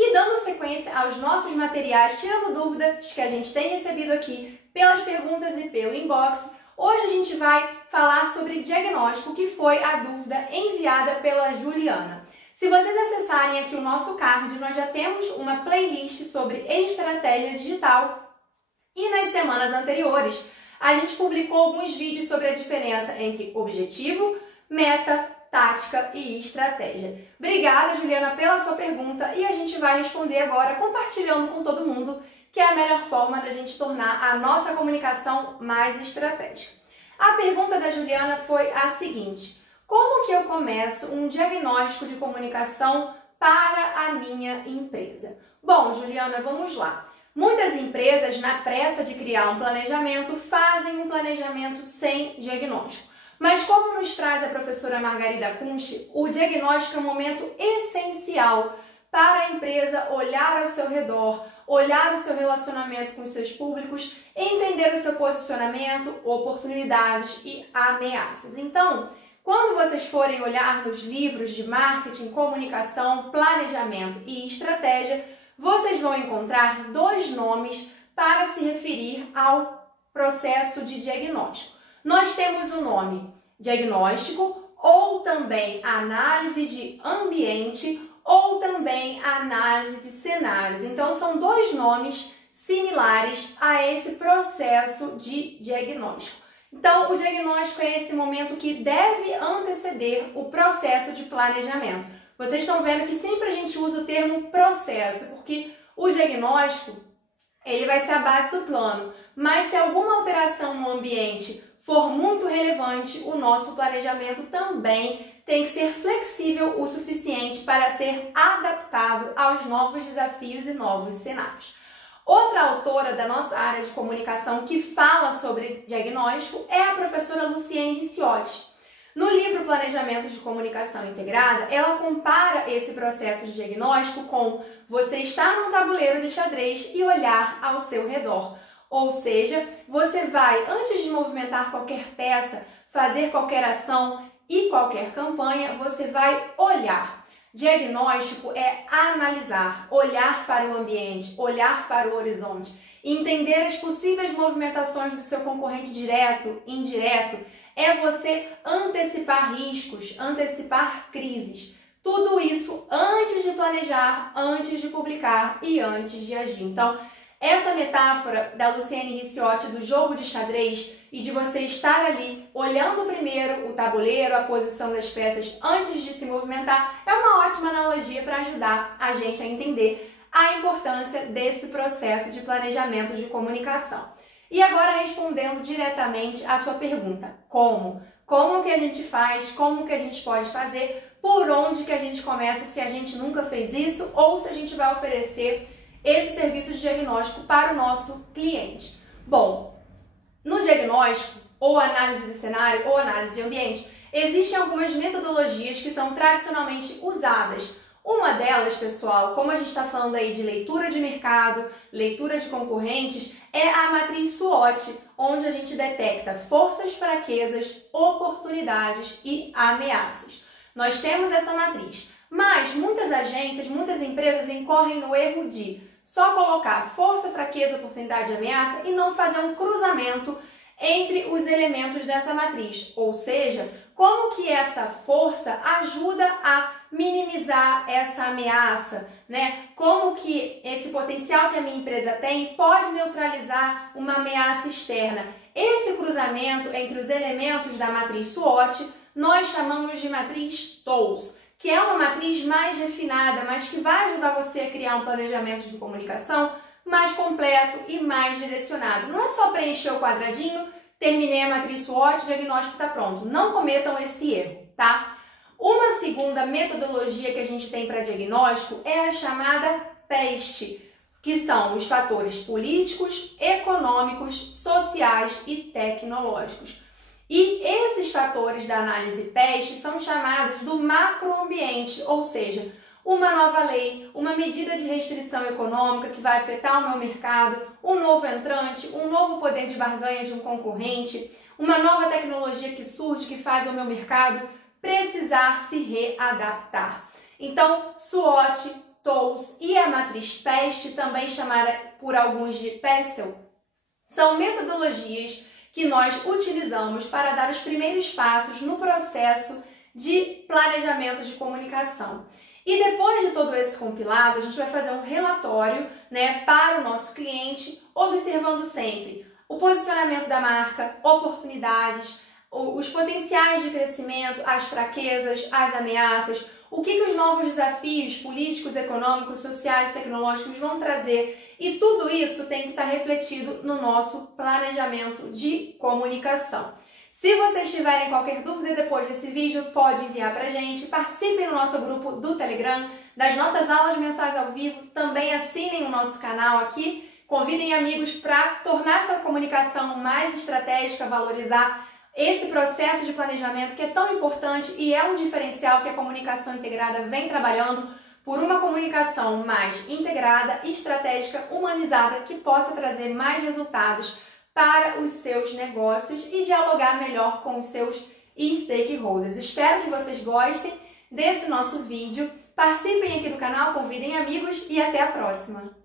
e dando sequência aos nossos materiais, tirando dúvidas que a gente tem recebido aqui pelas perguntas e pelo inbox, hoje a gente vai falar sobre diagnóstico, que foi a dúvida enviada pela Juliana. Se vocês acessarem aqui o nosso card, nós já temos uma playlist sobre estratégia digital e nas semanas anteriores a gente publicou alguns vídeos sobre a diferença entre objetivo, meta, tática e estratégia. Obrigada, Juliana, pela sua pergunta e a gente vai responder agora compartilhando com todo mundo, que é a melhor forma da gente tornar a nossa comunicação mais estratégica. A pergunta da Juliana foi a seguinte: como que eu começo um diagnóstico de comunicação para a minha empresa? Bom, Juliana, vamos lá. Muitas empresas, na pressa de criar um planejamento, fazem um planejamento sem diagnóstico. Mas como nos traz a professora Margarida Kunsch, o diagnóstico é um momento essencial para a empresa olhar ao seu redor, olhar o seu relacionamento com os seus públicos, entender o seu posicionamento, oportunidades e ameaças. Então, quando vocês forem olhar nos livros de marketing, comunicação, planejamento e estratégia, vocês vão encontrar dois nomes para se referir ao processo de diagnóstico. Nós temos o nome diagnóstico ou também análise de ambiente ou também análise de cenários. Então, são dois nomes similares a esse processo de diagnóstico. Então, o diagnóstico é esse momento que deve anteceder o processo de planejamento. Vocês estão vendo que sempre a gente usa o termo processo, porque o diagnóstico ele vai ser a base do plano, mas se alguma alteração no ambiente for muito relevante, o nosso planejamento também tem que ser flexível o suficiente para ser adaptado aos novos desafios e novos cenários. Outra autora da nossa área de comunicação que fala sobre diagnóstico é a professora Luciene Ricciotti. No livro Planejamento de Comunicação Integrada, ela compara esse processo de diagnóstico com você estar num tabuleiro de xadrez e olhar ao seu redor. Ou seja, você vai, antes de movimentar qualquer peça, fazer qualquer ação e qualquer campanha, você vai olhar. Diagnóstico é analisar, olhar para o ambiente, olhar para o horizonte, entender as possíveis movimentações do seu concorrente direto, indireto. É você antecipar riscos, antecipar crises. Tudo isso antes de planejar, antes de publicar e antes de agir. Então, essa metáfora da Luciene Ricciotti do jogo de xadrez e de você estar ali olhando primeiro o tabuleiro, a posição das peças antes de se movimentar, é uma ótima analogia para ajudar a gente a entender a importância desse processo de planejamento de comunicação. E agora respondendo diretamente à sua pergunta, como? Como que a gente faz, como que a gente pode fazer, por onde que a gente começa se a gente nunca fez isso ou se a gente vai oferecer esse serviço de diagnóstico para o nosso cliente. Bom, no diagnóstico, ou análise de cenário, ou análise de ambiente, existem algumas metodologias que são tradicionalmente usadas. Uma delas, pessoal, como a gente está falando aí de leitura de mercado, leitura de concorrentes, é a matriz SWOT, onde a gente detecta forças, fraquezas, oportunidades e ameaças. Nós temos essa matriz, mas muitas agências, muitas empresas incorrem no erro de só colocar força, fraqueza, oportunidade e ameaça e não fazer um cruzamento entre os elementos dessa matriz, ou seja, como que essa força ajuda a minimizar essa ameaça, né? Como que esse potencial que a minha empresa tem pode neutralizar uma ameaça externa. Esse cruzamento entre os elementos da matriz SWOT nós chamamos de matriz TOWS, que é uma matriz mais refinada, mas que vai ajudar você a criar um planejamento de comunicação mais completo e mais direcionado. Não é só preencher o quadradinho, terminei a matriz SWOT, o diagnóstico está pronto. Não cometam esse erro, tá? Uma segunda metodologia que a gente tem para diagnóstico é a chamada PEST, que são os fatores políticos, econômicos, sociais e tecnológicos. E esses fatores da análise PEST são chamados do macroambiente, ou seja, uma nova lei, uma medida de restrição econômica que vai afetar o meu mercado, um novo entrante, um novo poder de barganha de um concorrente, uma nova tecnologia que surge que faz o meu mercado precisar se readaptar. Então, SWOT, TOWS e a a matriz PEST, também chamada por alguns de PESTEL, são metodologias que nós utilizamos para dar os primeiros passos no processo de planejamento de comunicação. E depois de todo esse compilado, a gente vai fazer um relatório, para o nosso cliente, observando sempre o posicionamento da marca, oportunidades, os potenciais de crescimento, as fraquezas, as ameaças, o que os novos desafios políticos, econômicos, sociais, tecnológicos vão trazer, e tudo isso tem que estar refletido no nosso planejamento de comunicação. Se vocês tiverem qualquer dúvida depois desse vídeo, pode enviar pra gente, participem do nosso grupo do Telegram, das nossas aulas mensais ao vivo, também assinem o nosso canal aqui, convidem amigos para tornar sua comunicação mais estratégica, valorizar esse processo de planejamento que é tão importante e é um diferencial que a comunicação integrada vem trabalhando por uma comunicação mais integrada, estratégica, humanizada, que possa trazer mais resultados para os seus negócios e dialogar melhor com os seus stakeholders. Espero que vocês gostem desse nosso vídeo. Participem aqui do canal, convidem amigos e até a próxima!